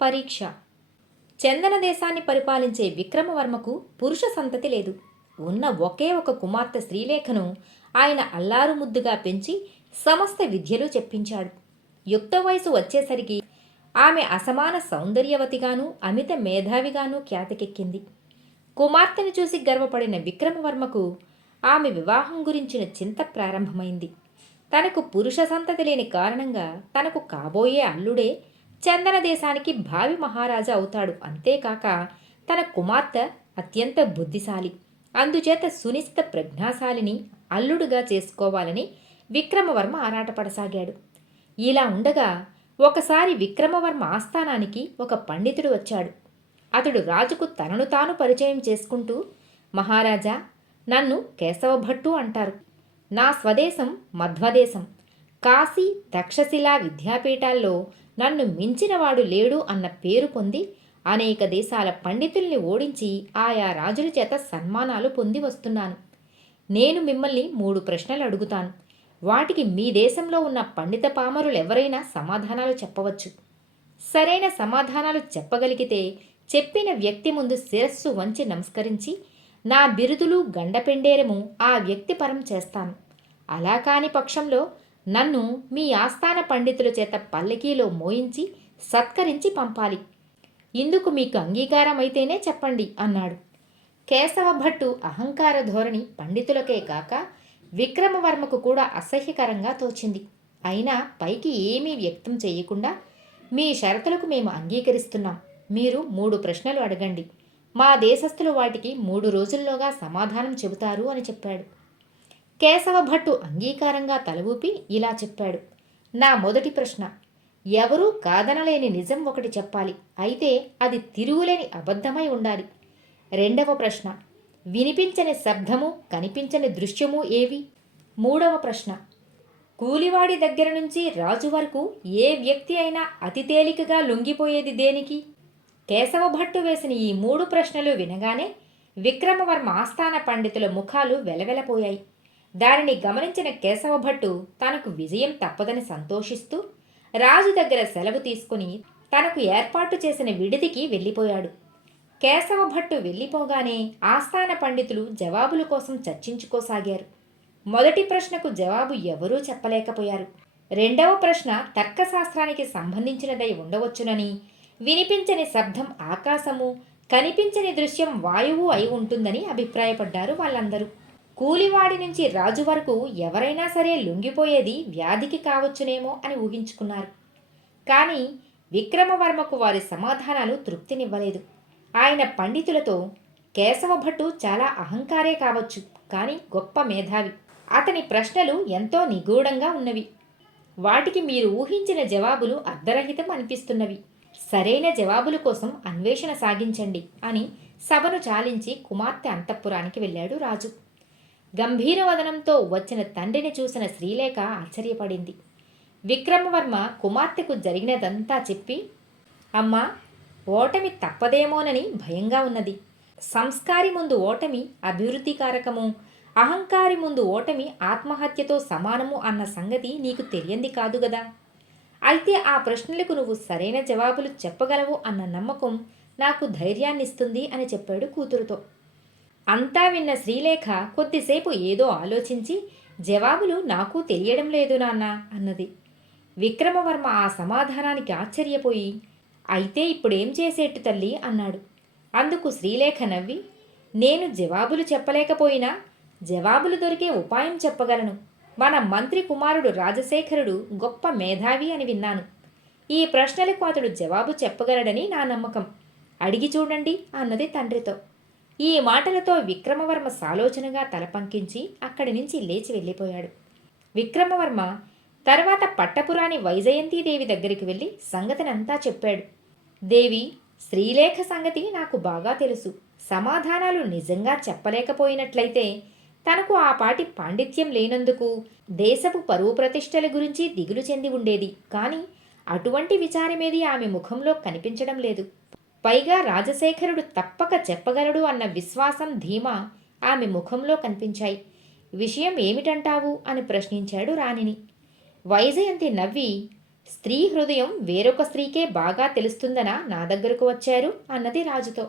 పరీక్ష. చందన దేశాన్ని పరిపాలించే విక్రమవర్మకు పురుష సంతతి లేదు. ఉన్న ఒకే ఒక కుమార్తె శ్రీలేఖను ఆయన అల్లారు ముద్దుగా పెంచి సమస్త విద్యలు చెప్పించాడు. యుక్త వయసు వచ్చేసరికి ఆమె అసమాన సౌందర్యవతిగాను అమిత మేధావిగాను ఖ్యాతికెక్కింది. కుమార్తెను చూసి గర్వపడిన విక్రమవర్మకు ఆమె వివాహం గురించిన చింత ప్రారంభమైంది. తనకు పురుష సంతతి లేని కారణంగా తనకు కాబోయే అల్లుడే చందన దేశానికి భావి మహారాజా అవుతాడు. అంతేకాక తన కుమార్తె అత్యంత బుద్ధిశాలి, అందుచేత సునిశ్చిత ప్రజ్ఞాశాలిని అల్లుడుగా చేసుకోవాలని విక్రమవర్మ ఆరాటపడసాగాడు. ఇలా ఉండగా ఒకసారి విక్రమవర్మ ఆస్థానానికి ఒక పండితుడు వచ్చాడు. అతడు రాజుకు తనను తాను పరిచయం చేసుకుంటూ, మహారాజా, నన్ను కేశవభట్టు అంటారు. నా స్వదేశం మధ్వదేశం. కాశీ, తక్షశిలా విద్యాపీఠాల్లో నన్ను మించినవాడు లేడు అన్న పేరు పొంది అనేక దేశాల పండితుల్ని ఓడించి ఆయా రాజుల చేత సన్మానాలు పొంది వస్తున్నాను. నేను మిమ్మల్ని 3 ప్రశ్నలు అడుగుతాను. వాటికి మీ దేశంలో ఉన్న పండిత పామరులెవరైనా సమాధానాలు చెప్పవచ్చు. సరైన సమాధానాలు చెప్పగలిగితే చెప్పిన వ్యక్తి ముందు శిరస్సు వంచి నమస్కరించి నా బిరుదులు గండపెండేరము ఆ వ్యక్తి పరం చేస్తాను. అలా కాని పక్షంలో నన్ను మీ ఆస్థాన పండితుల చేత పల్లకీలో మోయించి సత్కరించి పంపాలి. ఇందుకు మీకు అంగీకారం అయితేనే చెప్పండి అన్నాడు. కేశవభట్టు అహంకార ధోరణి పండితులకే కాక విక్రమవర్మకు కూడా అసహ్యకరంగా తోచింది. అయినా పైకి ఏమీ వ్యక్తం చేయకుండా, మీ షరతులకు మేము అంగీకరిస్తున్నాం. మీరు 3 ప్రశ్నలు అడగండి. మా దేశస్థులు వాటికి 3 రోజుల్లోగా సమాధానం చెబుతారు అని చెప్పాడు. కేశవభట్టు అంగీకారంగా తల ఊపి ఇలా చెప్పాడు. నా మొదటి ప్రశ్న, ఎవరూ కాదనలేని నిజం ఒకటి చెప్పాలి. అయితే అది తిరుగులేని అబద్ధమై ఉండాలి. రెండవ ప్రశ్న, వినిపించని శబ్దము కనిపించని దృశ్యము ఏవి? మూడవ ప్రశ్న, కూలివాడి దగ్గర నుంచి రాజు వరకు ఏ వ్యక్తి అయినా అతి తేలికగా లొంగిపోయేది దేనికి? కేశవభట్టు వేసిన ఈ 3 ప్రశ్నలు వినగానే విక్రమవర్మ ఆస్థాన పండితుల ముఖాలు వెలవెలపోయాయి. దానిని గమనించిన కేశవభట్టు తనకు విజయం తప్పదని సంతోషిస్తూ రాజు దగ్గర సెలవు తీసుకుని తనకు ఏర్పాటు చేసిన విడిదికి వెళ్ళిపోయాడు. కేశవభట్టు వెళ్ళిపోగానే ఆస్థాన పండితులు జవాబుల కోసం చర్చించుకోసాగారు. మొదటి ప్రశ్నకు జవాబు ఎవరూ చెప్పలేకపోయారు. రెండవ ప్రశ్న తర్కశాస్త్రానికి సంబంధించినదై ఉండవచ్చునని, వినిపించని శబ్దం ఆకాశము, కనిపించని దృశ్యం వాయువు అయి ఉంటుందని అభిప్రాయపడ్డారు వాళ్ళందరూ. కూలివాడి నుంచి రాజు వరకు ఎవరైనా సరే లొంగిపోయేది వ్యాధికి కావచ్చునేమో అని ఊహించుకున్నారు. కానీ విక్రమవర్మకు వారి సమాధానాలు తృప్తినివ్వలేదు. ఆయన పండితులతో, కేశవభట్టు చాలా అహంకారే కావచ్చు, కానీ గొప్ప మేధావి. అతని ప్రశ్నలు ఎంతో నిగూఢంగా ఉన్నవి. వాటికి మీరు ఊహించిన జవాబులు అర్ధరహితం అనిపిస్తున్నవి. సరైన జవాబుల కోసం అన్వేషణ సాగించండి అని సభను చాలించి కుమార్తె అంతఃపురానికి వెళ్ళాడు రాజు. గంభీరవదనంతో వచ్చిన తండ్రిని చూసిన శ్రీలేఖ ఆశ్చర్యపడింది. విక్రమవర్మ కుమార్తెకు జరిగినదంతా చెప్పి, అమ్మా, ఓటమి తప్పదేమోనని భయంగా ఉన్నది. సంస్కారి ముందు ఓటమి అభివృద్ధికారకము, అహంకారి ముందు ఓటమి ఆత్మహత్యతో సమానము అన్న సంగతి నీకు తెలియంది కాదు గదా. అయితే ఆ ప్రశ్నలకు నువ్వు సరైన జవాబులు చెప్పగలవు అన్న నమ్మకం నాకు ధైర్యాన్నిస్తుంది అని చెప్పాడు కూతురుతో. అంతా విన్న శ్రీలేఖ కొద్దిసేపు ఏదో ఆలోచించి, జవాబులు నాకు తెలియడం లేదు నాన్న అన్నది. విక్రమవర్మ ఆ సమాధానానికి ఆశ్చర్యపోయి, అయితే ఇప్పుడేం చేసేట్టు తల్లి అన్నాడు. అందుకు శ్రీలేఖ నవ్వి, నేను జవాబులు చెప్పలేకపోయినా జవాబులు దొరికే ఉపాయం చెప్పగలను. మన మంత్రి కుమారుడు రాజశేఖరుడు గొప్ప మేధావి అని విన్నాను. ఈ ప్రశ్నలకు అతడు జవాబు చెప్పగలడని నా నమ్మకం. అడిగి చూడండి అన్నది తండ్రితో. ఈ మాటలతో విక్రమవర్మ సాలోచనగా తలపంకించి అక్కడి నుంచి లేచి వెళ్ళిపోయాడు. విక్రమవర్మ తర్వాత పట్టపురాణి వైజయంతీదేవి దగ్గరికి వెళ్ళి సంగతినంతా చెప్పాడు. దేవి, శ్రీలేఖ సంగతి నాకు బాగా తెలుసు. సమాధానాలు నిజంగా చెప్పలేకపోయినట్లయితే తనకు ఆ పాటి పాండిత్యం లేనందుకు దేశపు పరువు ప్రతిష్టల గురించి దిగులు చెంది ఉండేది. కానీ అటువంటి విచారమేది ఆమె ముఖంలో కనిపించడం లేదు. పైగా రాజశేఖరుడు తప్పక చెప్పగలడు అన్న విశ్వాసం, ధీమా ఆమె ముఖంలో కనిపించాయి. విషయం ఏమిటంటావు అని ప్రశ్నించాడు రాణిని. వైజయంతి నవ్వి, స్త్రీ హృదయం వేరొక స్త్రీకే బాగా తెలుస్తుందనా నా దగ్గరకు వచ్చారు అన్నది రాజుతో.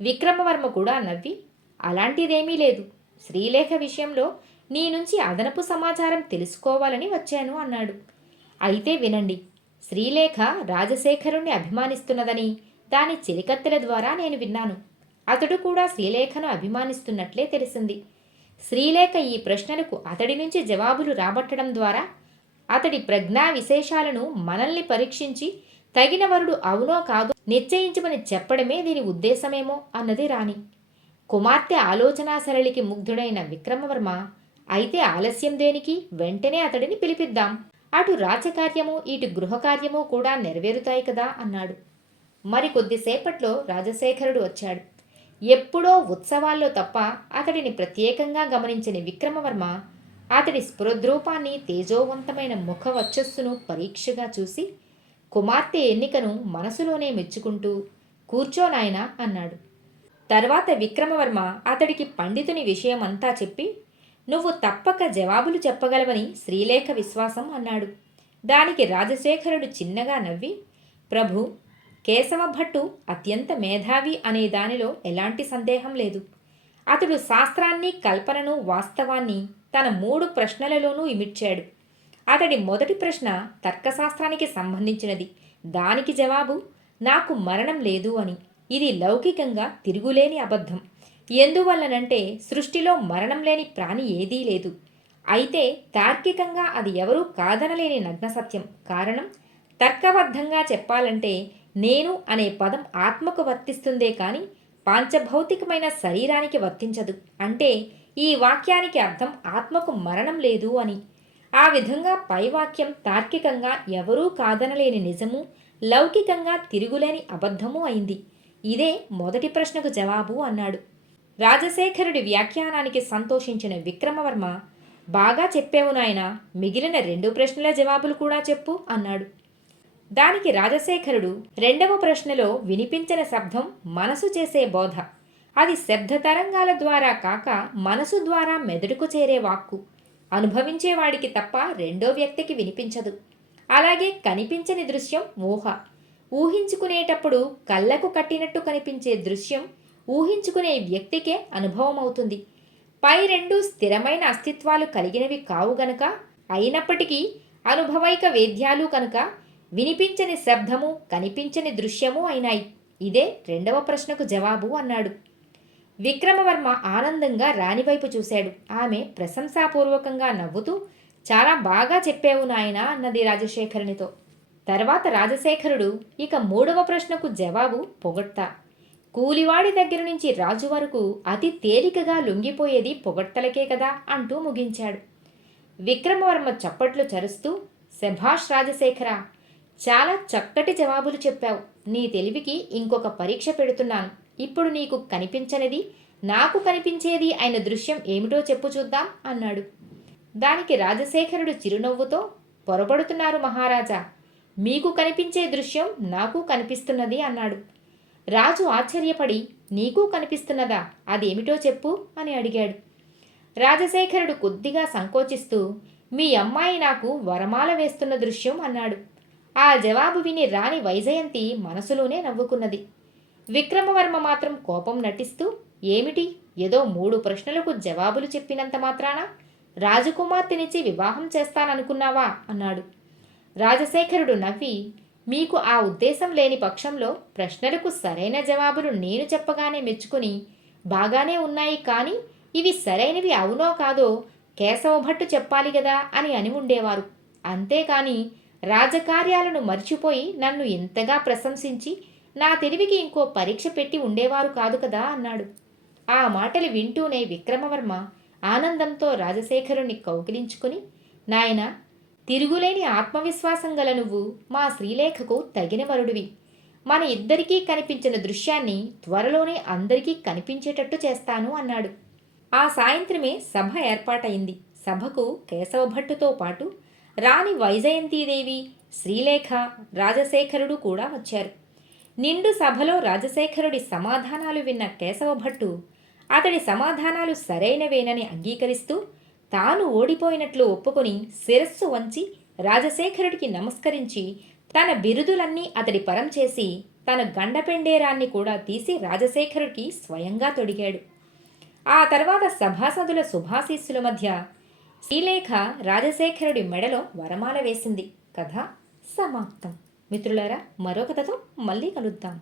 విక్రమవర్మ కూడా నవ్వి, అలాంటిదేమీ లేదు. శ్రీలేఖ విషయంలో నీ నుంచి అదనపు సమాచారం తెలుసుకోవాలని వచ్చాను అన్నాడు. అయితే వినండి. శ్రీలేఖ రాజశేఖరుణ్ణి అభిమానిస్తున్నదని దాని చిలికత్తెల ద్వారా నేను విన్నాను. అతడు కూడా శ్రీలేఖను అభిమానిస్తున్నట్లే తెలిసింది. శ్రీలేఖ ఈ ప్రశ్నలకు అతడి నుంచి జవాబులు రాబట్టడం ద్వారా అతడి ప్రజ్ఞా విశేషాలను మనల్ని పరీక్షించి తగిన వరుడు అవునో కాదో నిశ్చయించమని చెప్పడమే దీని ఉద్దేశమేమో అన్నది రాణి. కుమార్తె ఆలోచనా సరళికి ముగ్ధుడైన విక్రమవర్మ, అయితే ఆలస్యం దేనికి, వెంటనే అతడిని పిలిపిద్దాం. అటు రాజకార్యము ఇటు గృహకార్యము కూడా నెరవేరుతాయి కదా అన్నాడు. మరి కొద్దిసేపట్లో రాజశేఖరుడు వచ్చాడు. ఎప్పుడో ఉత్సవాల్లో తప్ప అతడిని ప్రత్యేకంగా గమనించని విక్రమవర్మ అతడి స్ఫురద్రూపాన్ని, తేజోవంతమైన ముఖ వచ్చస్సును పరీక్షగా చూసి కుమార్తె ఎన్నికను మనసులోనే మెచ్చుకుంటూ కూర్చోనాయనా అన్నాడు. తర్వాత విక్రమవర్మ అతడికి పండితుని విషయమంతా చెప్పి, నువ్వు తప్పక జవాబులు చెప్పగలవని శ్రీలేఖ విశ్వాసం అన్నాడు. దానికి రాజశేఖరుడు చిన్నగా నవ్వి, ప్రభు, కేశవ భట్టు అత్యంత మేధావి అనే దానిలో ఎలాంటి సందేహం లేదు. అతడు శాస్త్రాన్ని, కల్పనను, వాస్తవాన్ని తన 3 ప్రశ్నలలోనూ ఇమిడ్చాడు. అతడి మొదటి ప్రశ్న తర్కశాస్త్రానికి సంబంధించినది. దానికి జవాబు నాకు మరణం లేదు అని. ఇది లౌకికంగా తిరుగులేని అబద్ధం. ఎందువల్లనంటే సృష్టిలో మరణం లేని ప్రాణి ఏదీ లేదు. అయితే తార్కికంగా అది ఎవరూ కాదనలేని నగ్న సత్యం. కారణం, తర్కబద్ధంగా చెప్పాలంటే నేను అనే పదం ఆత్మకు వర్తిస్తుందే కానీ పాంచభౌతికమైన శరీరానికి వర్తించదు. అంటే ఈ వాక్యానికి అర్థం ఆత్మకు మరణం లేదు అని. ఆ విధంగా పై వాక్యం తార్కికంగా ఎవరూ కాదనలేని నిజము, లౌకికంగా తిరుగులేని అబద్ధము అయింది. ఇదే మొదటి ప్రశ్నకు జవాబు అన్నాడు. రాజశేఖరుడి వ్యాఖ్యానానికి సంతోషించిన విక్రమవర్మ, బాగా చెప్పావు నాయనా, మిగిలిన 2 ప్రశ్నల జవాబులు కూడా చెప్పు అన్నాడు. దానికి రాజశేఖరుడు, 2వ ప్రశ్నలో వినిపించిన శబ్దం మనసు చేసే బోధ. అది శబ్ద తరంగాల ద్వారా కాక మనసు ద్వారా మెదడుకు చేరే వాక్కు. అనుభవించేవాడికి తప్ప రెండో వ్యక్తికి వినిపించదు. అలాగే కనిపించని దృశ్యం ఊహ. ఊహించుకునేటప్పుడు కళ్ళకు కట్టినట్టు కనిపించే దృశ్యం ఊహించుకునే వ్యక్తికే అనుభవం అవుతుంది. పై 2 స్థిరమైన అస్తిత్వాలు కలిగినవి కావు గనక, అయినప్పటికీ అనుభవైక వేద్యాలు కనుక వినిపించని శబ్దము, కనిపించని దృశ్యము అయినాయి. ఇదే 2వ ప్రశ్నకు జవాబు అన్నాడు. విక్రమవర్మ ఆనందంగా రాణివైపు చూశాడు. ఆమె ప్రశంసాపూర్వకంగా నవ్వుతూ, చాలా బాగా చెప్పావు నాయనా అన్నది రాజశేఖరునితో. తర్వాత రాజశేఖరుడు ఇక 3వ ప్రశ్నకు జవాబు పొగడ్త. కూలివాడి దగ్గర నుంచి రాజు వరకు అతి తేలికగా లొంగిపోయేది పొగడ్తలకే కదా అంటూ ముగించాడు. విక్రమవర్మ చప్పట్లు చరుస్తూ, శభాష్ రాజశేఖర, చాలా చక్కటి జవాబులు చెప్పావు. నీ తెలివికి ఇంకొక పరీక్ష పెడుతున్నాను. ఇప్పుడు నీకు కనిపించనిది, నాకు కనిపించేది అయిన దృశ్యం ఏమిటో చెప్పు చూద్దాం అన్నాడు. దానికి రాజశేఖరుడు చిరునవ్వుతో, పొరబడుతున్నారు మహారాజా, మీకు కనిపించే దృశ్యం నాకు కనిపిస్తున్నది అన్నాడు. రాజు ఆశ్చర్యపడి, నీకు కనిపిస్తున్నదా, అదేమిటో చెప్పు అని అడిగాడు. రాజశేఖరుడు కొద్దిగా సంకోచిస్తూ, మీ అమ్మాయి నాకు వరమాల వేస్తున్న దృశ్యం అన్నాడు. ఆ జవాబు విని రాణి వైజయంతి మనసులోనే నవ్వుకున్నది. విక్రమవర్మ మాత్రం కోపం నటిస్తూ, ఏమిటి, ఏదో 3 ప్రశ్నలకు జవాబులు చెప్పినంత మాత్రాన రాజకుమార్తెనిచ్చి వివాహం చేస్తాననుకున్నావా అన్నాడు. రాజశేఖరుడు నవ్వి, మీకు ఆ ఉద్దేశం లేని పక్షంలో ప్రశ్నలకు సరైన జవాబులు నేను చెప్పగానే మెచ్చుకుని, బాగానే ఉన్నాయి కానీ ఇవి సరైనవి అవునో కాదో కేశవభట్టు చెప్పాలి గదా అని ఉండేవారు. అంతేకాని రాజకార్యాలను మర్చిపోయి నన్ను ఇంతగా ప్రశంసించి నా తెలివికి ఇంకో పరీక్ష పెట్టి ఉండేవారు కాదు కదా అన్నాడు. ఆ మాటలు వింటూనే విక్రమవర్మ ఆనందంతో రాజశేఖరుణ్ణి కౌగిలించుకుని, నాయనా, తిరుగులేని ఆత్మవిశ్వాసం గల నువ్వు మా శ్రీలేఖకు తగిన వరుడివి. మన ఇద్దరికీ కనిపించిన దృశ్యాన్ని త్వరలోనే అందరికీ కనిపించేటట్టు చేస్తాను అన్నాడు. ఆ సాయంత్రమే సభ ఏర్పాటైంది. సభకు కేశవభట్టుతో పాటు రాణి వైజయంతీదేవి, శ్రీలేఖ, రాజశేఖరుడు కూడా వచ్చారు. నిండు సభలో రాజశేఖరుడి సమాధానాలు విన్న కేశవభట్టు అతడి సమాధానాలు సరైనవేనని అంగీకరిస్తూ తాను ఓడిపోయినట్లు ఒప్పుకొని శిరస్సు వంచి రాజశేఖరుడికి నమస్కరించి తన బిరుదులన్నీ అతడి పరం చేసి తన గండపెండేరాన్ని కూడా తీసి రాజశేఖరుడికి స్వయంగా తొడిగాడు. ఆ తర్వాత సభాసదుల శుభాశీస్సుల మధ్య శ్రీలేఖ రాజశేఖరుడి మెడలో వరమాల వేసింది. కథ సమాప్తం. మిత్రులారా, మరో కథతో మళ్ళీ కలుద్దాం.